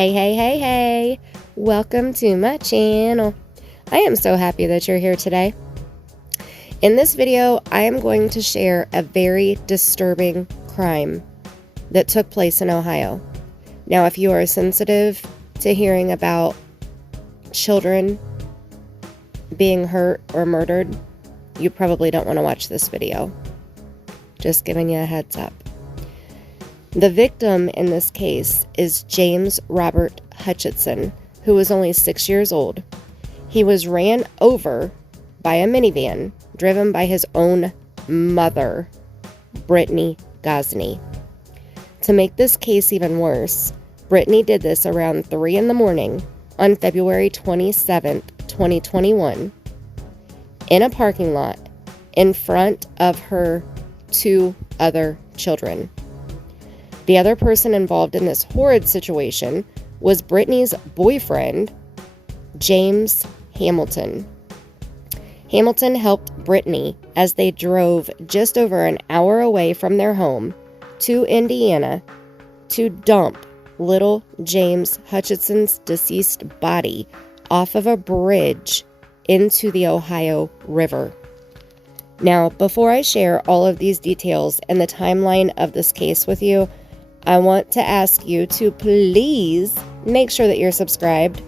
Hey. Welcome to my channel. I am so happy that you're here today. In this video, I am going to share a very disturbing crime that took place in Ohio. Now, if you are sensitive to hearing about children being hurt or murdered, you probably don't want to watch this video. Just giving you a heads up. The victim in this case is James Robert Hutchinson, who was only 6 years old. He was ran over by a minivan driven by his own mother, Brittany Gosney. To make this case even worse, Brittany did this around 3 a.m. on February 27th, 2021, in a parking lot in front of her 2 other children. The other person involved in this horrid situation was Brittany's boyfriend, James Hamilton. Hamilton helped Brittany as they drove just over an hour away from their home to Indiana to dump little James Hutchinson's deceased body off of a bridge into the Ohio River. Now, before I share all of these details and the timeline of this case with you, I want to ask you to please make sure that you're subscribed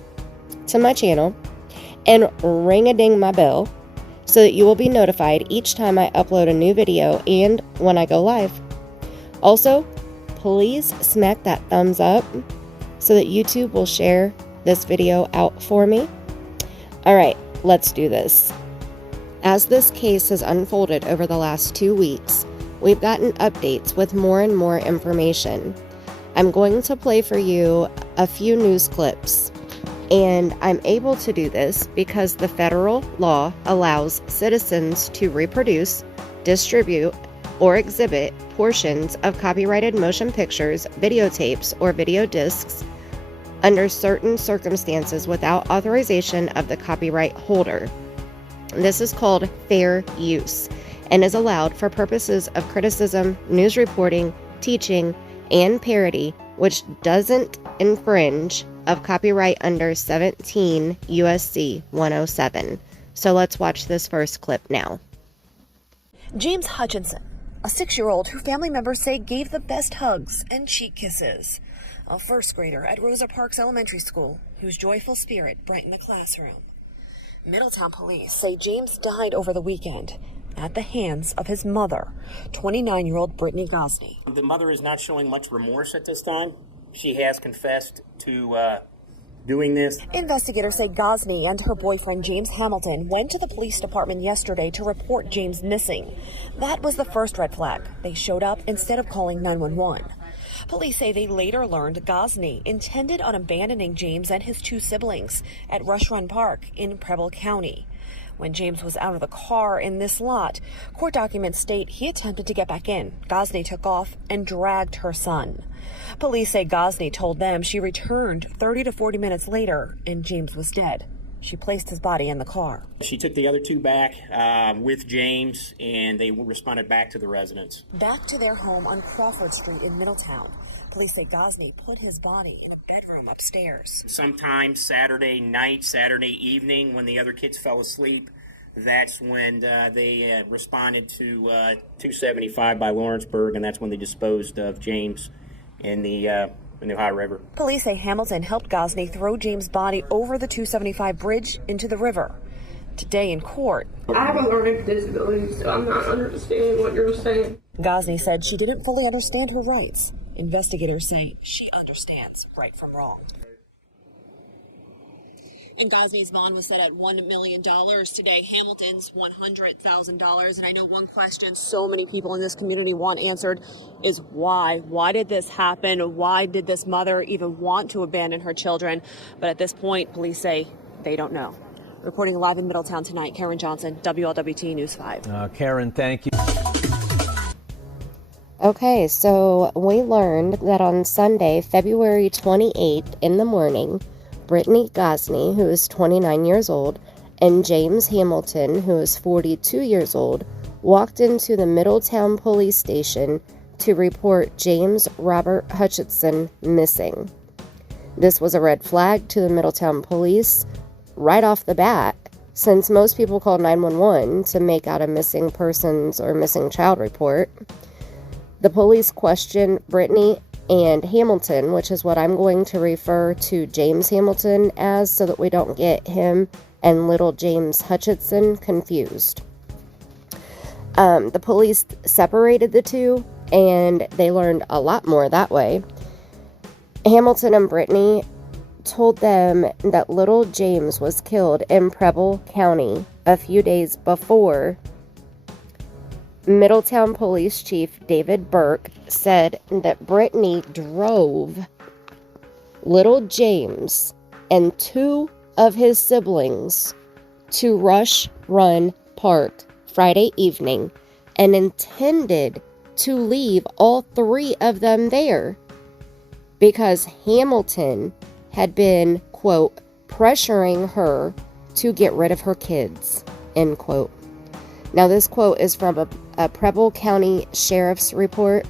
to my channel and ring-a-ding my bell so that you will be notified each time I upload a new video and when I go live. Also, please smack that thumbs up so that YouTube will share this video out for me. All right, let's do this. As this case has unfolded over the last 2 weeks, we've gotten updates with more and more information. I'm going to play for you a few news clips, and I'm able to do this because the federal law allows citizens to reproduce, distribute, or exhibit portions of copyrighted motion pictures, videotapes, or video discs under certain circumstances without authorization of the copyright holder. This is called fair use and is allowed for purposes of criticism, news reporting, teaching, and parody, which doesn't infringe of copyright under 17 USC 107. So let's watch this first clip now. James Hutchinson, a 6-year-old who family members say gave the best hugs and cheek kisses. A first grader at Rosa Parks Elementary School, whose joyful spirit brightened the classroom. Middletown Police say James died over the weekend at the hands of his mother, 29-year-old Brittany Gosney. The mother is not showing much remorse at this time. She has confessed to doing this. Investigators say Gosney and her boyfriend James Hamilton went to the police department yesterday to report James missing. That was the first red flag. They showed up instead of calling 911. Police say they later learned Gosney intended on abandoning James and his 2 siblings at Rush Run Park in Preble County. When James was out of the car in this lot, court documents state he attempted to get back in. Gosney took off and dragged her son. Police say Gosney told them she returned 30 to 40 minutes later and James was dead. She placed his body in the car. She took the other 2 back with James, and they responded back to the residence. Back to their home on Crawford Street in Middletown. Police say Gosney put his body in a bedroom upstairs. Sometime Saturday night, Saturday evening, when the other kids fell asleep, that's when they responded to 275 by Lawrenceburg, and that's when they disposed of James in the Ohio River. Police say Hamilton helped Gosney throw James' body over the 275 bridge into the river. Today in court, I have a learning disability, so I'm not understanding what you're saying. Gosney said she didn't fully understand her rights. Investigators say she understands right from wrong. And Gosney's bond was set at $1 million today. Hamilton's $100,000. And I know one question so many people in this community want answered is why? Why did this happen? Why did this mother even want to abandon her children? But at this point, police say they don't know. Reporting live in Middletown tonight, Karen Johnson, WLWT News 5. Karen, thank you. Okay, so we learned that on Sunday, February 28th in the morning, Brittany Gosney, who is 29 years old, and James Hamilton, who is 42 years old, walked into the Middletown Police Station to report James Robert Hutchinson missing. This was a red flag to the Middletown Police right off the bat, since most people call 911 to make out a missing persons or missing child report. The police questioned Brittany and Hamilton, which is what I'm going to refer to James Hamilton as, so that we don't get him and little James Hutchinson confused. The police separated the two, and they learned a lot more that way. Hamilton and Brittany told them that little James was killed in Preble County a few days before. Middletown Police Chief David Burke said that Brittany drove little James and two of his siblings to Rush Run Park Friday evening and intended to leave all three of them there because Hamilton had been, quote, pressuring her to get rid of her kids, end quote. Now, this quote is from a Preble County Sheriff's report.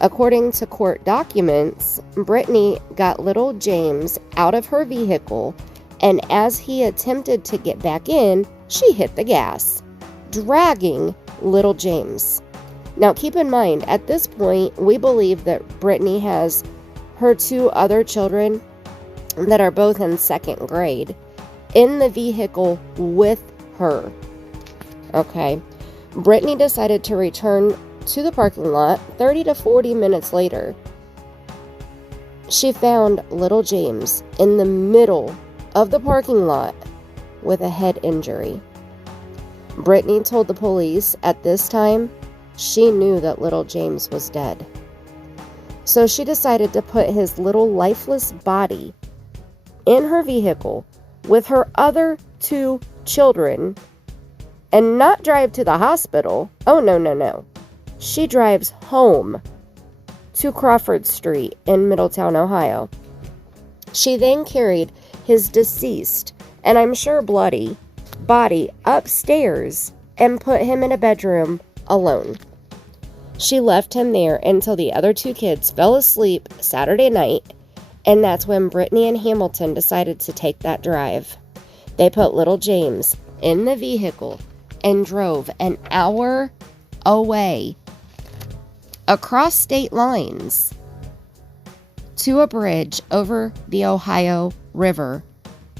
According to court documents, Brittany got little James out of her vehicle, and as he attempted to get back in, she hit the gas, dragging little James. Now, keep in mind, at this point, we believe that Brittany has her two other children that are both in second grade in the vehicle with her. Okay. Brittany decided to return to the parking lot 30 to 40 minutes later. She found little James in the middle of the parking lot with a head injury. Brittany told the police at this time she knew that little James was dead. So she decided to put his little lifeless body in her vehicle with her other two children and not drive to the hospital. Oh, no. She drives home to Crawford Street in Middletown, Ohio. She then carried his deceased, and I'm sure bloody, body upstairs and put him in a bedroom alone. She left him there until the other two kids fell asleep Saturday night, and that's when Brittany and Hamilton decided to take that drive. They put little James in the vehicle and drove an hour away across state lines to a bridge over the Ohio River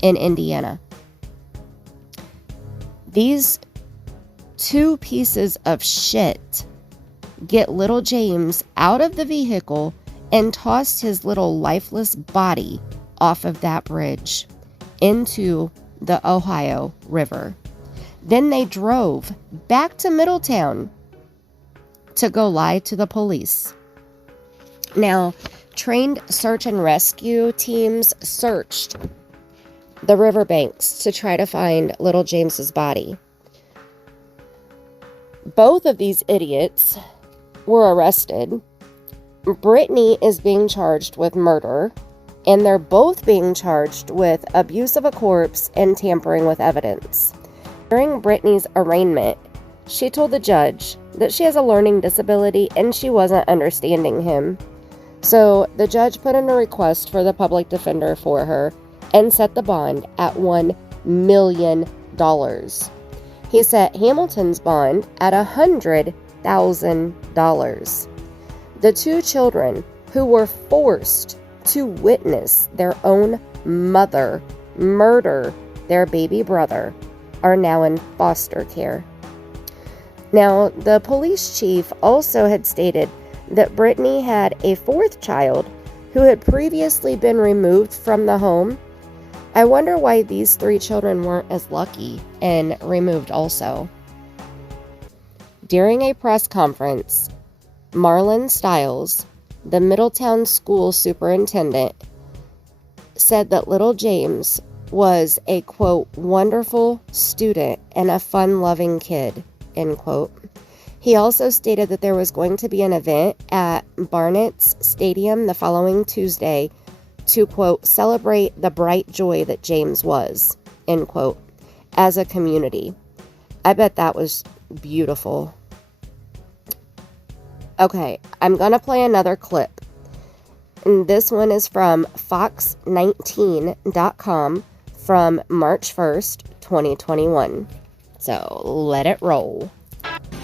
in Indiana. These two pieces of shit get little James out of the vehicle and tossed his little lifeless body off of that bridge into the Ohio River. Then they drove back to Middletown to go lie to the police. Now, trained search and rescue teams searched the riverbanks to try to find little James's body. Both of these idiots were arrested. Brittany is being charged with murder, and they're both being charged with abuse of a corpse and tampering with evidence. During Brittany's arraignment, she told the judge that she has a learning disability and she wasn't understanding him. So the judge put in a request for the public defender for her and set the bond at $1 million. He set Hamilton's bond at $100,000. The two children who were forced to witness their own mother murder their baby brother are now in foster care. Now, the police chief also had stated that Brittany had a fourth child who had previously been removed from the home. I wonder why these three children weren't as lucky and removed also. During a press conference, Marlon Stiles, the Middletown school superintendent, said that little James was a, quote, wonderful student and a fun-loving kid, end quote. He also stated that there was going to be an event at Barnett's Stadium the following Tuesday to, quote, celebrate the bright joy that James was, end quote, as a community. I bet that was beautiful. Okay, I'm going to play another clip. And this one is from fox19.com from March 1st, 2021. So let it roll.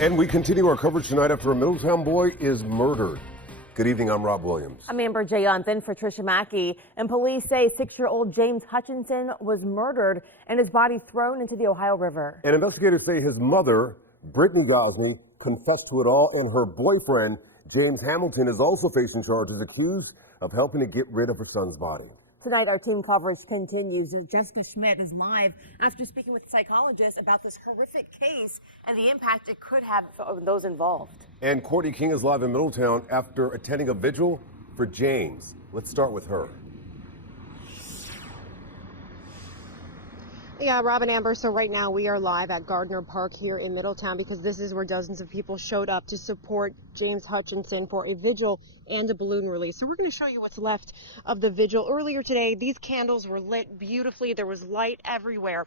And we continue our coverage tonight after a Middletown boy is murdered. Good evening, I'm Rob Williams. I'm Amber Jayanthan for Tricia Mackey. And police say 6-year-old James Hutchinson was murdered and his body thrown into the Ohio River. And investigators say his mother, Brittany Gosney, confessed to it all, and her boyfriend, James Hamilton, is also facing charges accused of helping to get rid of her son's body. Tonight, our team coverage continues. Jessica Schmidt is live after speaking with psychologists about this horrific case and the impact it could have on those involved. And Courtney King is live in Middletown after attending a vigil for James. Let's start with her. Yeah, Rob and Amber, so right now we are live at Gardner Park here in Middletown because this is where dozens of people showed up to support James Hutchinson for a vigil and a balloon release. So we're going to show you what's left of the vigil. Earlier today, these candles were lit beautifully. There was light everywhere.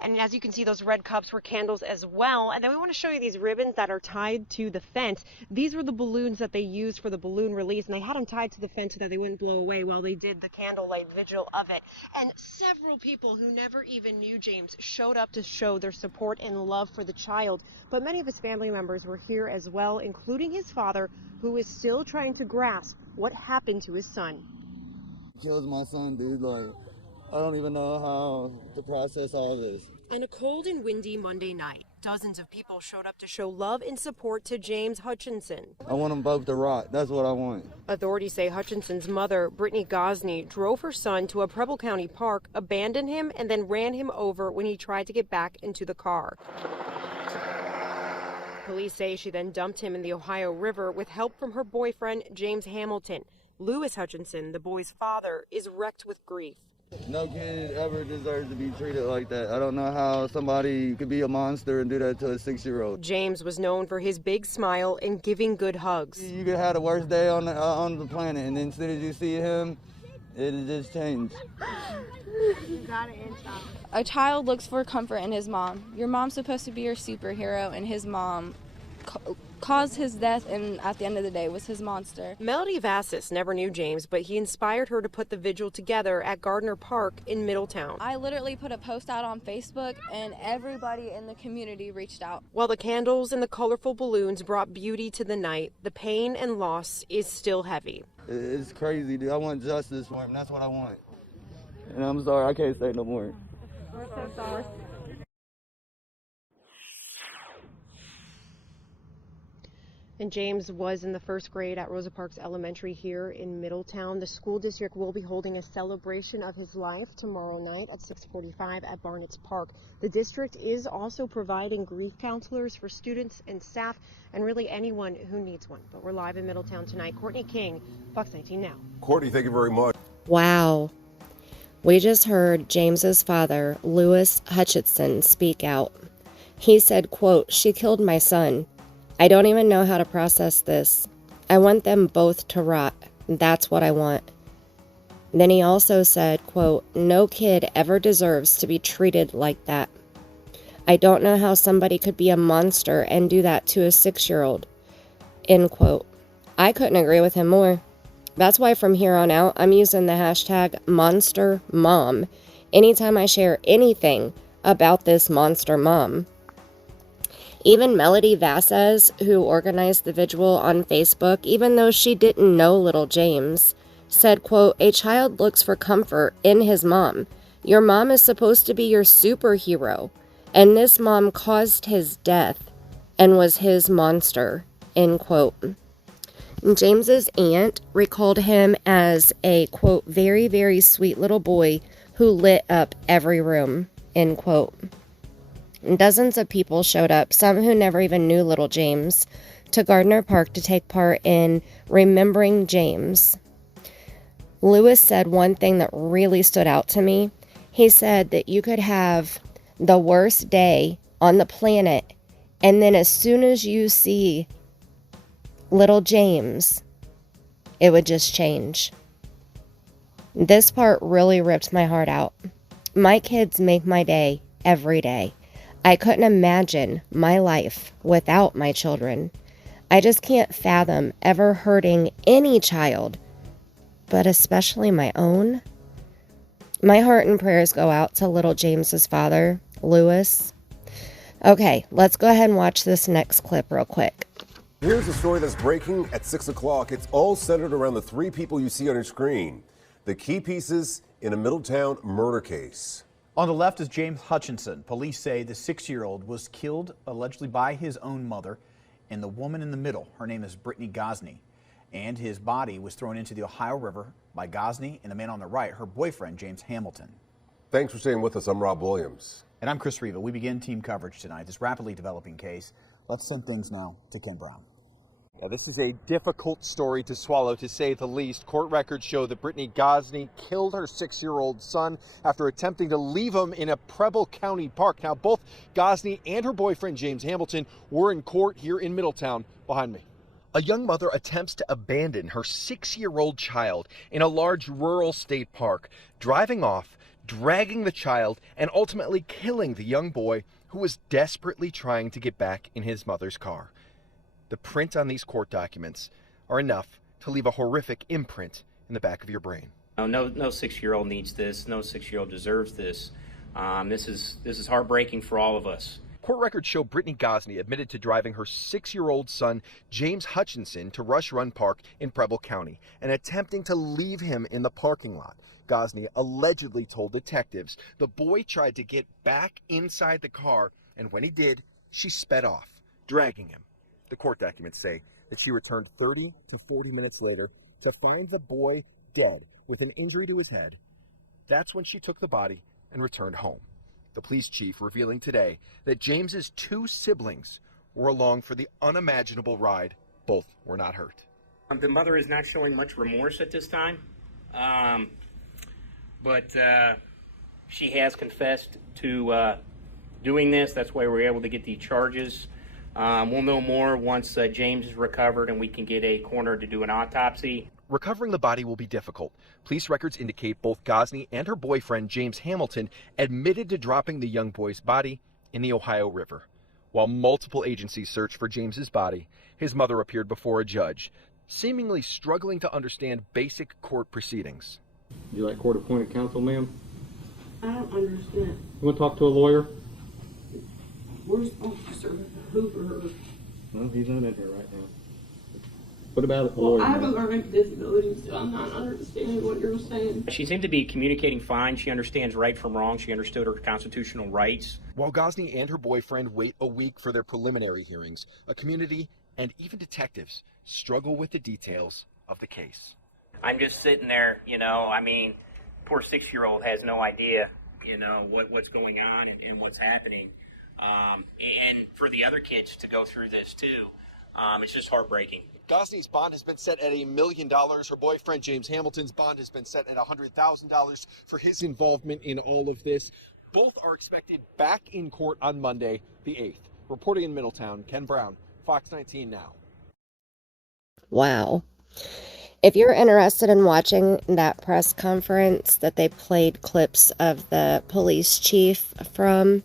And as you can see, those red cups were candles as well. And then we want to show you these ribbons that are tied to the fence. These were the balloons that they used for the balloon release, and they had them tied to the fence so that they wouldn't blow away while they did the candlelight vigil of it. And several people who never even knew James showed up to show their support and love for the child. But many of his family members were here as well, including his father, who is still trying to grasp what happened to his son. Killed my son, dude. Like, I don't even know how to process all this. On a cold and windy Monday night, dozens of people showed up to show love and support to James Hutchinson. I want them both to rot. That's what I want. Authorities say Hutchinson's mother, Brittany Gosney, drove her son to a Preble County park, abandoned him, and then ran him over when he tried to get back into the car. Police say she then dumped him in the Ohio River with help from her boyfriend, James Hamilton. Lewis Hutchinson, the boy's father, is wrecked with grief. No kid ever deserves to be treated like that. I don't know how somebody could be a monster and do that to a 6-year-old. James was known for his big smile and giving good hugs. You could have the worst day on the planet, and then as soon as you see him, it just changed. A child looks for comfort in his mom. Your mom's supposed to be your superhero, and his mom caused his death, and at the end of the day was his monster. Melody Vassis never knew James, but he inspired her to put the vigil together at Gardner Park in Middletown. I literally put a post out on Facebook, and everybody in the community reached out. While the candles and the colorful balloons brought beauty to the night, the pain and loss is still heavy. It's crazy, dude. I want justice for him. That's what I want. And I'm sorry, I can't say no more. We're so sorry. And James was in the first grade at Rosa Parks Elementary here in Middletown. The school district will be holding a celebration of his life tomorrow night at 6:45 at Barnett's Park. The district is also providing grief counselors for students and staff and really anyone who needs one. But we're live in Middletown tonight. Courtney King, Fox 19 Now. Courtney, thank you very much. Wow. We just heard James's father, Lewis Hutchinson, speak out. He said, quote, "She killed my son. I don't even know how to process this. I want them both to rot. That's what I want." Then he also said, quote, "No kid ever deserves to be treated like that. I don't know how somebody could be a monster and do that to a 6-year-old. End quote. I couldn't agree with him more. That's why from here on out, I'm using the hashtag MonsterMom anytime I share anything about this monster mom. Even Melody Vasquez, who organized the vigil on Facebook, even though she didn't know little James, said, quote, "A child looks for comfort in his mom. Your mom is supposed to be your superhero, and this mom caused his death and was his monster," end quote. James's aunt recalled him as a, quote, "very, very sweet little boy who lit up every room," end quote. Dozens of people showed up, some who never even knew little James, to Gardner Park to take part in remembering James. Lewis said one thing that really stood out to me. He said that you could have the worst day on the planet, and then as soon as you see little James, it would just change. This part really ripped my heart out. My kids make my day every day. I couldn't imagine my life without my children. I just can't fathom ever hurting any child but especially my own. My heart and prayers go out to little James's father, Lewis. Okay, let's go ahead and watch this next clip real quick. Here's a story that's breaking at 6 o'clock. It's all centered around the three people you see on your screen. The key pieces in a Middletown murder case. On the left is James Hutchinson. Police say the 6-year-old was killed allegedly by his own mother, and the woman in the middle, her name is Brittany Gosney, and his body was thrown into the Ohio River by Gosney and the man on the right, her boyfriend, James Hamilton. Thanks for staying with us. I'm Rob Williams. And I'm Chris Reva. We begin team coverage tonight. This rapidly developing case. Let's send things now to Ken Brown. Yeah, this is a difficult story to swallow, to say the least. Court records show that Brittany Gosney killed her 6-year-old son after attempting to leave him in a Preble County park. Now, both Gosney and her boyfriend, James Hamilton, were in court here in Middletown behind me. A young mother attempts to abandon her 6-year-old child in a large rural state park, driving off, dragging the child, and ultimately killing the young boy who was desperately trying to get back in his mother's car. The print on these court documents are enough to leave a horrific imprint in the back of your brain. No 6-year-old needs this. No 6-year-old deserves this. This is heartbreaking for all of us. Court records show Brittany Gosney admitted to driving her 6-year-old son, James Hutchinson, to Rush Run Park in Preble County and attempting to leave him in the parking lot. Gosney allegedly told detectives the boy tried to get back inside the car, and when he did, she sped off, dragging him. The court documents say that she returned 30 to 40 minutes later to find the boy dead with an injury to his head. That's when she took the body and returned home. The police chief revealing today that James's 2 siblings were along for the unimaginable ride. Both were not hurt. The mother is not showing much remorse at this time, but she has confessed to doing this. That's why we were able to get the charges. We'll know more once James is recovered and we can get a coroner to do an autopsy. Recovering the body will be difficult. Police records indicate both Gosney and her boyfriend, James Hamilton, admitted to dropping the young boy's body in the Ohio River. While multiple agencies searched for James's body, his mother appeared before a judge, seemingly struggling to understand basic court proceedings. Would you like court-appointed counsel, ma'am? I don't understand. You want to talk to a lawyer? Where's Officer Hoover? No, he's not in here right now. What about a Well, lawyer? I have a learning disability, so I'm not understanding what you're saying. She seemed to be communicating fine. She understands right from wrong. She understood her constitutional rights. While Gosney and her boyfriend wait a week for their preliminary hearings, a community and even detectives struggle with the details of the case. I'm just sitting there, poor 6-year-old has no idea, what's going on and what's happening. And for the other kids to go through this too, it's just heartbreaking. Gosney's bond has been set at $1 million. Her boyfriend, James Hamilton's bond has been set at $100,000 for his involvement in all of this. Both are expected back in court on Monday, the 8th. Reporting in Middletown, Ken Brown, Fox 19 Now. Wow. If you're interested in watching that press conference that they played clips of the police chief from,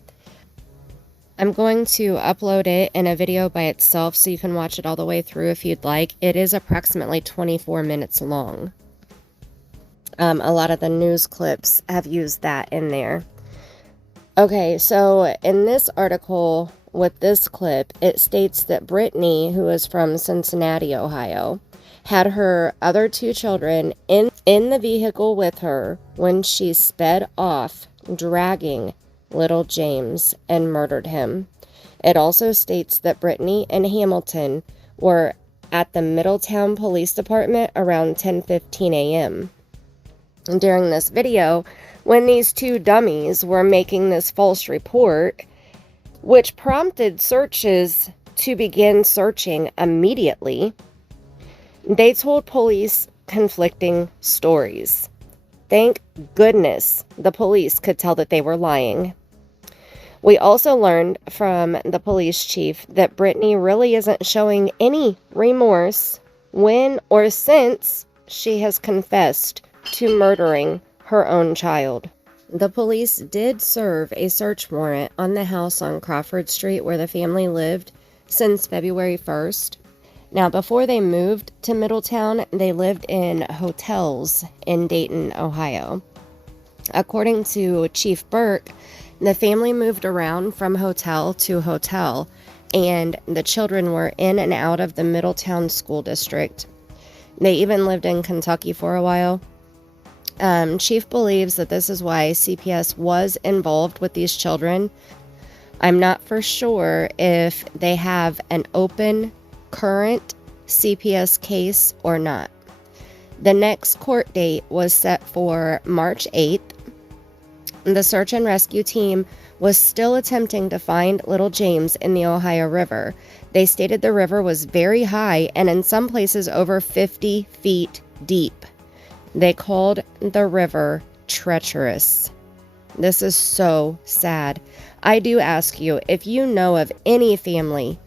I'm going to upload it in a video by itself so you can watch it all the way through if you'd like. It is approximately 24 minutes long. A lot of the news clips have used that in there. Okay, so in this article with this clip, it states that Brittany, who is from Cincinnati, Ohio, had her other 2 children in the vehicle with her when she sped off, dragging little James, and murdered him. It also states that Brittany and Hamilton were at the Middletown Police Department around 10:15 a.m. During this video, when these 2 dummies were making this false report, which prompted searches to begin searching immediately, they told police conflicting stories. Thank goodness the police could tell that they were lying. We also learned from the police chief that Brittany really isn't showing any remorse when or since she has confessed to murdering her own child. The police did serve a search warrant on the house on Crawford Street where the family lived since February 1st. Now, before they moved to Middletown, they lived in hotels in Dayton, Ohio. According to Chief Burke, the family moved around from hotel to hotel, and the children were in and out of the Middletown school district. They even lived in Kentucky for a while. Chief believes that this is why CPS was involved with these children. I'm not for sure if they have an open, current CPS case or not. The next court date was set for March 8th. The search and rescue team was still attempting to find little James in the Ohio River. They stated the river was very high and in some places over 50 feet deep. They called the river treacherous. This is so sad. I do ask you, if you know of any family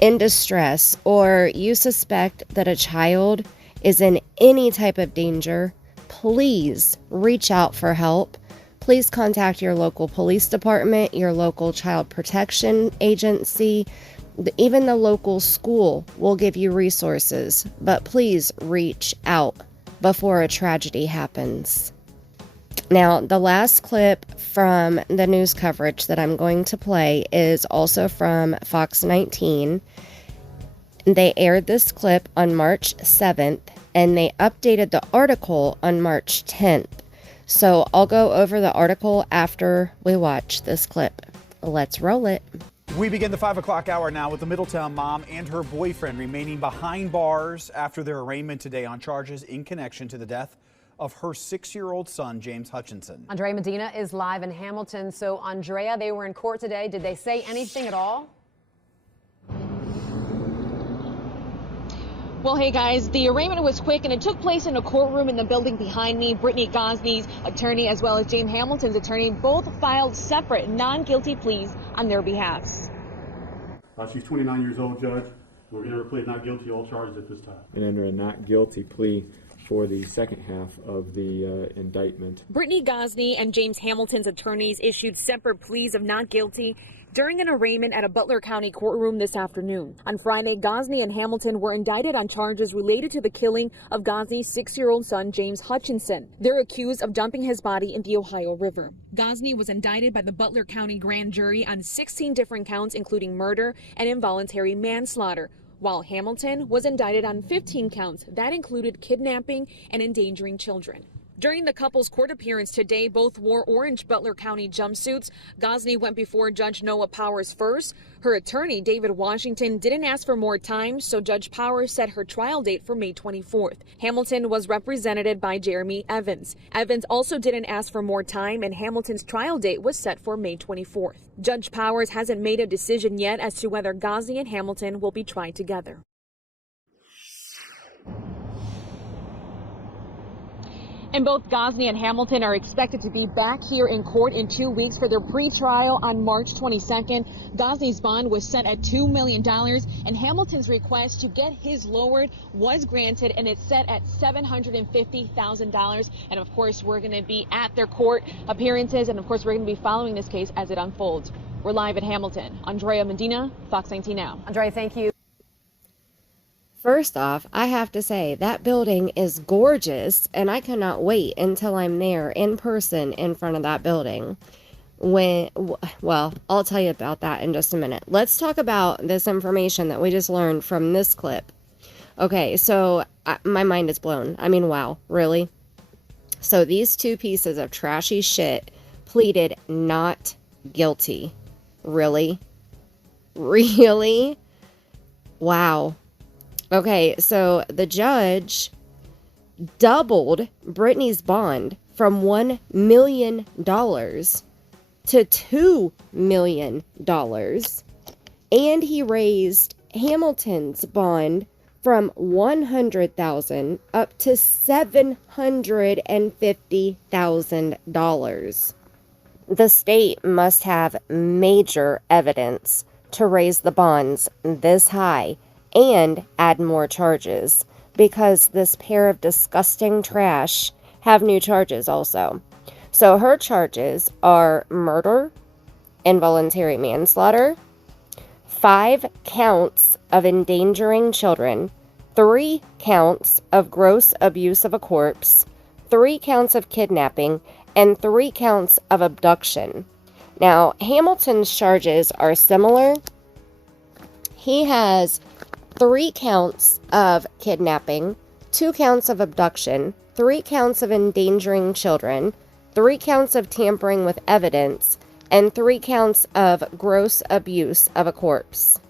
in distress or you suspect that a child is in any type of danger, please reach out for help. Please contact your local police department, your local child protection agency, even the local school will give you resources, but please reach out before a tragedy happens. Now, the last clip from the news coverage that I'm going to play is also from Fox 19. They aired this clip on March 7th, and they updated the article on March 10th. So I'll go over the article after we watch this clip. Let's roll it. We begin the 5 o'clock hour now with the Middletown mom and her boyfriend remaining behind bars after their arraignment today on charges in connection to the death of her 6-year-old son, James Hutchinson. Andrea Medina is live in Hamilton. So, Andrea, they were in court today. Did they say anything at all? Well, hey guys, the arraignment was quick and it took place in a courtroom in the building behind me. Brittany Gosney's attorney as well as James Hamilton's attorney both filed separate non-guilty pleas on their behalves. She's 29 years old, Judge. We're going to plead not guilty to all charges at this time. And enter a not guilty plea for the second half of the indictment. Brittany Gosney and James Hamilton's attorneys issued separate pleas of not guilty during an arraignment at a Butler County courtroom this afternoon. On Friday, Gosney and Hamilton were indicted on charges related to the killing of Gosney's 6-year-old son, James Hutchinson. They're accused of dumping his body in the Ohio River. Gosney was indicted by the Butler County grand jury on 16 different counts, including murder and involuntary manslaughter, while Hamilton was indicted on 15 counts that included kidnapping and endangering children. During the couple's court appearance today, both wore orange Butler County jumpsuits. Gosney went before Judge Noah Powers first. Her attorney, David Washington, didn't ask for more time, so Judge Powers set her trial date for May 24th. Hamilton was represented by Jeremy Evans. Evans also didn't ask for more time, and Hamilton's trial date was set for May 24th. Judge Powers hasn't made a decision yet as to whether Gosney and Hamilton will be tried together. And both Gosney and Hamilton are expected to be back here in court in 2 weeks for their pre-trial on March 22nd. Gosney's bond was set at $2 million, and Hamilton's request to get his lowered was granted, and it's set at $750,000. And of course, we're going to be at their court appearances, and of course, we're going to be following this case as it unfolds. We're live at Hamilton. Andrea Medina, Fox 19 Now. Andrea, thank you. First off, I have to say that building is gorgeous, and I cannot wait until I'm there in person in front of that building. Well, I'll tell you about that in just a minute. Let's talk about this information that we just learned from this clip. Okay, so my mind is blown. I mean, wow, really? So these two pieces of trashy shit pleaded not guilty. Really? Really? Wow. Okay, so the judge doubled Brittany's bond from $1 million to $2 million, and he raised Hamilton's bond from $100,000 up to $750,000. The state must have major evidence to raise the bonds this high and add more charges, because this pair of disgusting trash have new charges also. So her charges are murder, involuntary manslaughter, 5 counts of endangering children, 3 counts of gross abuse of a corpse, 3 counts of kidnapping, and 3 counts of abduction. Now, Hamilton's charges are similar. He has 3 counts of kidnapping, 2 counts of abduction, 3 counts of endangering children, 3 counts of tampering with evidence, and 3 counts of gross abuse of a corpse.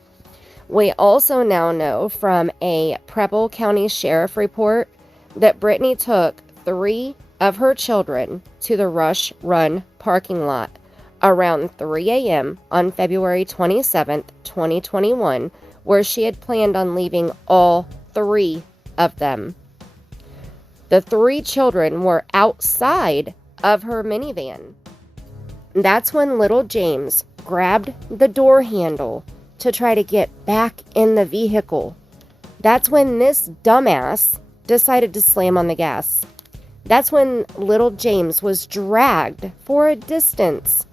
We also now know from a Preble County Sheriff report that Brittany took 3 of her children to the Rush Run parking lot around 3 a.m. on February 27th, 2021, where she had planned on leaving all 3 of them. The 3 children were outside of her minivan. That's when little James grabbed the door handle to try to get back in the vehicle. That's when this dumbass decided to slam on the gas. That's when little James was dragged for a distance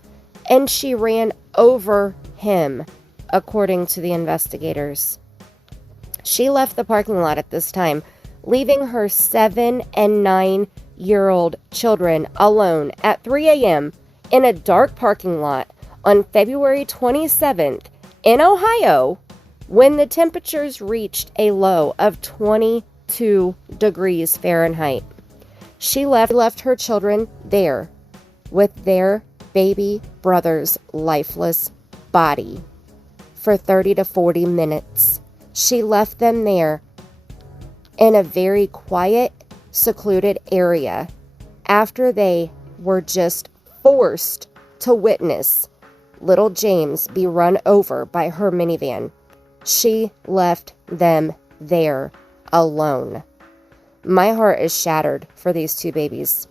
and she ran over him, according to the investigators. She left the parking lot at this time, leaving her 7 and 9-year-old children alone at 3 a.m. in a dark parking lot on February 27th in Ohio, when the temperatures reached a low of 22 degrees Fahrenheit. She left her children there with their baby brother's lifeless body for 30 to 40 minutes. She left them there in a very quiet, secluded area after they were just forced to witness little James be run over by her minivan. She left them there alone. My heart is shattered for these 2 babies.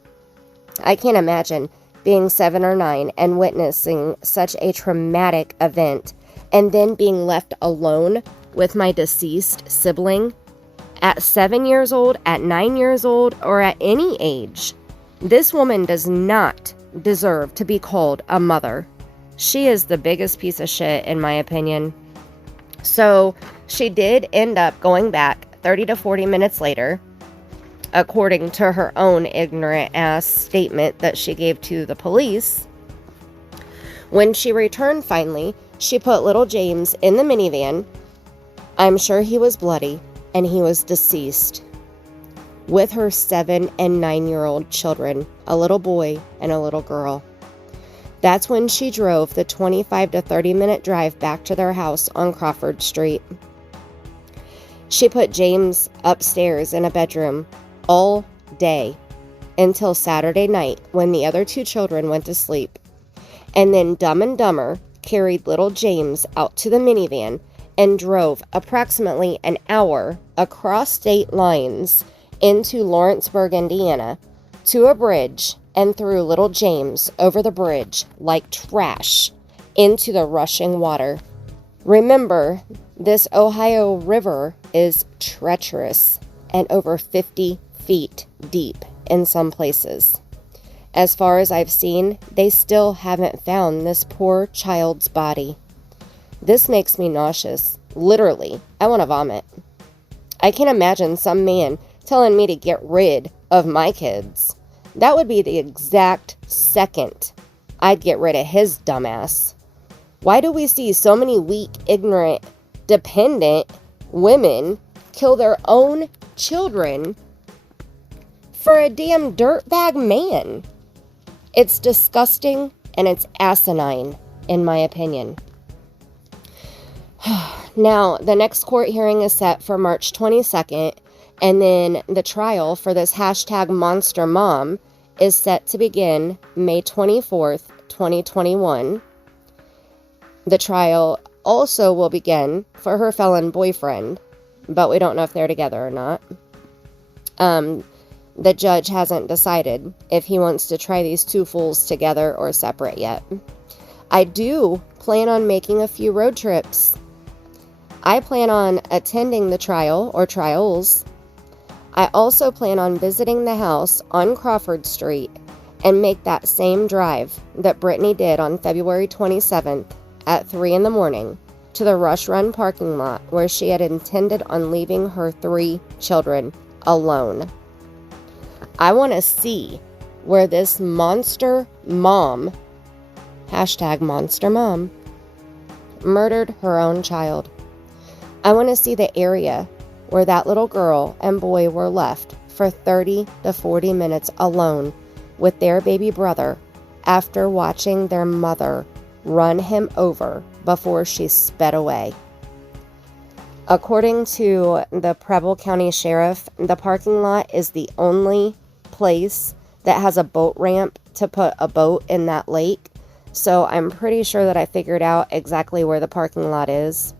I can't imagine being 7 or 9 and witnessing such a traumatic event and then being left alone with my deceased sibling at 7 years old, at 9 years old, or at any age. This woman does not deserve to be called a mother. She is the biggest piece of shit, in my opinion. So she did end up going back 30 to 40 minutes later, according to her own ignorant ass statement that she gave to the police. When she returned finally, she put little James in the minivan. I'm sure he was bloody and he was deceased, with her 7 and 9-year-old children, a little boy and a little girl. That's when she drove the 25 to 30 minute drive back to their house on Crawford Street. She put James upstairs in a bedroom all day until Saturday night when the other 2 children went to sleep. And then Dumb and Dumber carried little James out to the minivan and drove approximately an hour across state lines into Lawrenceburg, Indiana, to a bridge and threw little James over the bridge like trash into the rushing water. Remember, this Ohio River is treacherous and over 50 feet deep in some places. As far as I've seen, they still haven't found this poor child's body. This makes me nauseous. Literally, I want to vomit. I can't imagine some man telling me to get rid of my kids. That would be the exact second I'd get rid of his dumbass. Why do we see so many weak, ignorant, dependent women kill their own children for a damn dirtbag man? It's disgusting and it's asinine, in my opinion. Now, the next court hearing is set for March 22nd, and then the trial for this hashtag monster mom is set to begin May 24th, 2021. The trial also will begin for her felon boyfriend, but we don't know if they're together or not. The judge hasn't decided if he wants to try these 2 fools together or separate yet. I do plan on making a few road trips. I plan on attending the trial or trials. I also plan on visiting the house on Crawford Street and make that same drive that Brittany did on February 27th at 3 in the morning to the Rush Run parking lot where she had intended on leaving her 3 children alone. I want to see where this monster mom, #monster mom, murdered her own child. I want to see the area where that little girl and boy were left for 30 to 40 minutes alone with their baby brother after watching their mother run him over before she sped away. According to the Preble County Sheriff, the parking lot is the only place that has a boat ramp to put a boat in that lake. So I'm pretty sure that I figured out exactly where the parking lot is.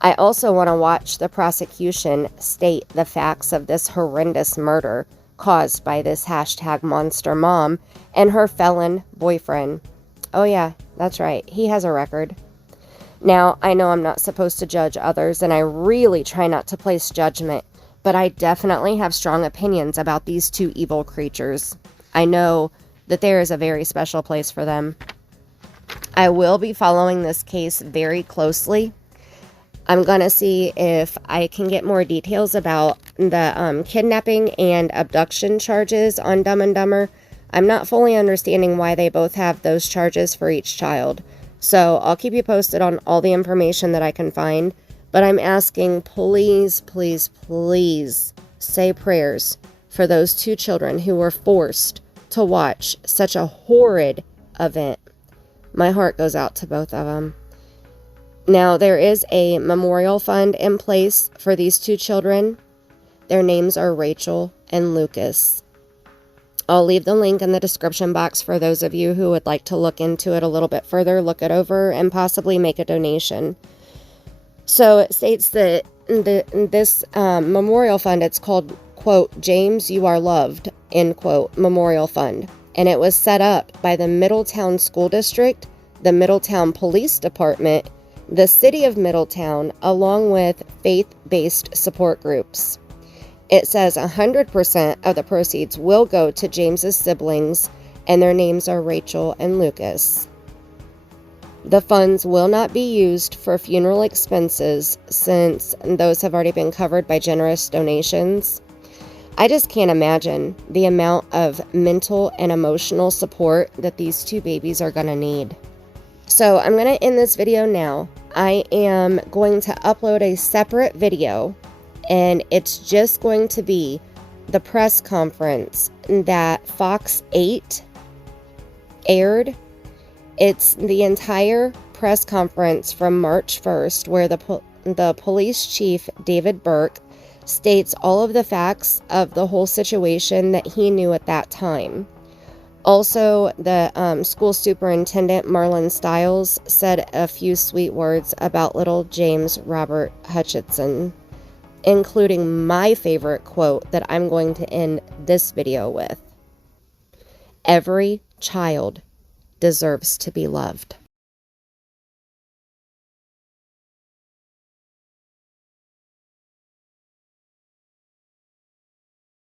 I also want to watch the prosecution state the facts of this horrendous murder caused by this #monster mom and her felon boyfriend. Oh yeah, that's right. He has a record. Now, I know I'm not supposed to judge others, and I really try not to place judgment, but I definitely have strong opinions about these 2 evil creatures. I know that there is a very special place for them. I will be following this case very closely. I'm going to see if I can get more details about the kidnapping and abduction charges on Dumb and Dumber. I'm not fully understanding why they both have those charges for each child. So I'll keep you posted on all the information that I can find. But I'm asking, please, please, please say prayers for those 2 children who were forced to watch such a horrid event. My heart goes out to both of them. Now, there is a memorial fund in place for these 2 children. Their names are Rachel and Lucas. I'll leave the link in the description box for those of you who would like to look into it a little bit further, look it over, and possibly make a donation. So it states that this memorial fund, it's called, quote, James You Are Loved, end quote, Memorial Fund. And it was set up by the Middletown School District, the Middletown Police Department, the City of Middletown, along with faith-based support groups. It says 100% of the proceeds will go to James's siblings, and their names are Rachel and Lucas. The funds will not be used for funeral expenses since those have already been covered by generous donations. I just can't imagine the amount of mental and emotional support that these 2 babies are going to need. So I'm going to end this video now. I am going to upload a separate video, and it's just going to be the press conference that Fox 8 aired. It's the entire press conference from March 1st where the police chief, David Burke, states all of the facts of the whole situation that he knew at that time. Also, the school superintendent, Marlon Stiles, said a few sweet words about little James Robert Hutchinson, including my favorite quote that I'm going to end this video with. Every child deserves to be loved.